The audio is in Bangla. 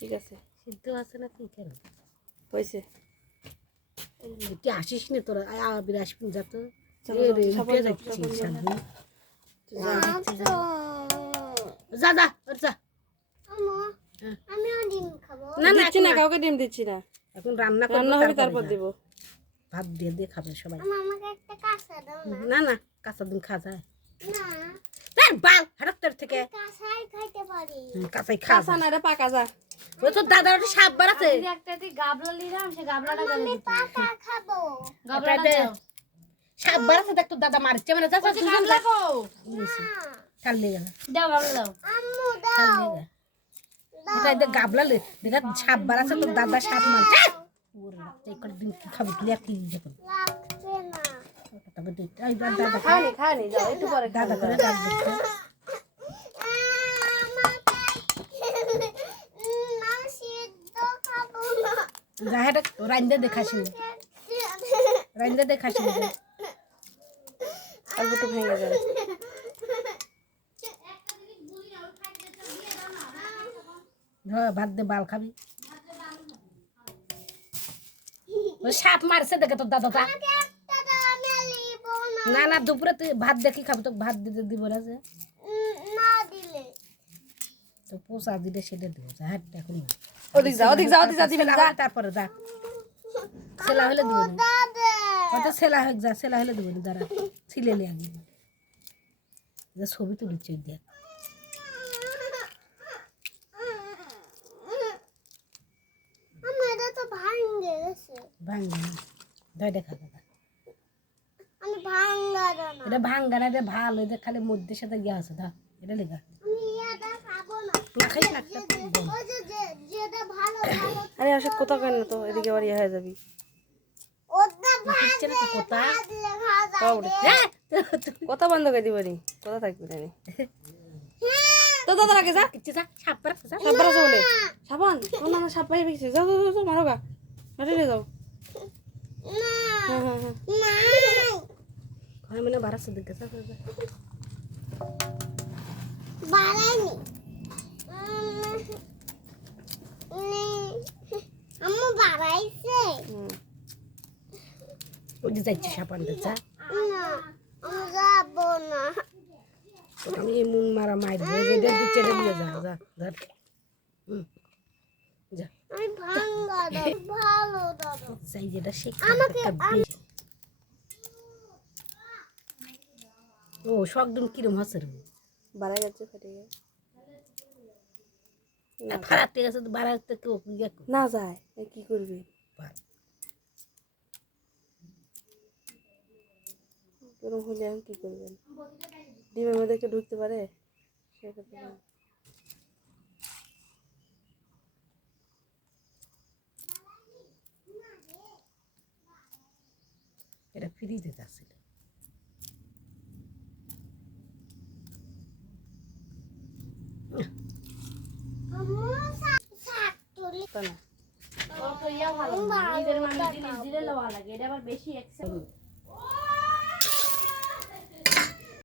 ঠিক আছে সিদ্ধ আছে না কি কেন হয়েছে তুই আসিস না তোরা আবির আসবি যা তো যা যা ওর যা না দিচ্ছি না কাউকে ডিম দিচ্ছি না এখন রান্না রান্না হবে তারপর দিব ভাত দিয়ে দিয়ে খাবে সবাই আমাকে একটা কাঁচা দাও না না না কাঁচা দিন খাওয়া যায় না বাল হাড়ার থেকে কাঁচাই খাইতে পারি কাঁচাই খাওয়া কাঁচা না এটা পাকা যা ওই তো দাদার একটা সাপ বাড়াছে একটা গাবলা নিলাম সে গাবলাটা আমি পাকা খাবো গাবলাটা দাও সাপ বাড়াছে দেখ তো দাদা মারছে মানে যাচ্ছে দুজন লাগো কাল নিয়ে গেল দাও গাবলা দাও আম্মু কাল দাও নিয়ে গেল এটা দেখ গাবলালে দেখা সাপ বাড়াছে তো দাদা সাপ মারছে এই করে দিন কি খাবো ক্লিয়ার কি দেখো লাগছে না তবে এই দাদা খানি যাও একটু পরে দাদা করে রাখবে যা এটা রাইন্দা দেখাসিনি রাইন্দা দেখাসিনি অল্প একটু ভেঙে যাবে ভাত দে বাল খাবি সাপ মারছে দেখে তোর দাদাটা না না দুপুরে তুই ভাত দেখি খাবি তো ভাত দিতে দিব না যে তো পোষা দিলে সেটা দিব হ্যাঁ এখন ওদিক যা দিবেন যা তারপরে যা সেলা হলে দিব না হয়তো সেলা হোক যা সেলা হলে দিব না যারা ছিলে লিয়ে আগে ছবি তুলিচ্ছে দেখ ভাঙ্গা দয় দেখা দাদা এটা ভাঙ্গা না এটা ভালো এটা খালি মধ্যে সাথে গিয়ে আছে ধা এটা লেখা খাই না আরে আসে কোথা কেন তো এদিকে আবার ইয়ে হয়ে যাবি কথা বন্ধ করে দিবনি কথা থাকবি না তো দাদা লাগে যা সাপ সাপ আছে বলে সাবান না না সাপ পাই গেছে যাও যাও যাও মারো গা মারে যাও হ্যাঁ মানে বাড়াচ্ছে দিকে বাড়াইনি আম্মু বাড়াইছে ওই যে যাচ্ছে সাপ আনতে যা না আমি যাবো না আমি এমন মারা মাইর যেটা দিচ্ছে এটা দিয়ে যা যা ধর যা আমি ভাঙ্গা দাও ভালো দাদা যাই যেটা শেখা ও শকডাউন কিরম হচ্ছে রে বাড়াই যাচ্ছে ফেটে গিয়ে খারাপ ঠিক আছে তো বাড়াতে কেউ না যায় কি করবি এরকম হলে এখন কি করবেন ডিমের মধ্যে কেউ ঢুকতে পারে এটা ফ্রিজে যাচ্ছিল ভালো নিজের মানে জিনিস দিলে ভালো লাগে এটা আবার বেশি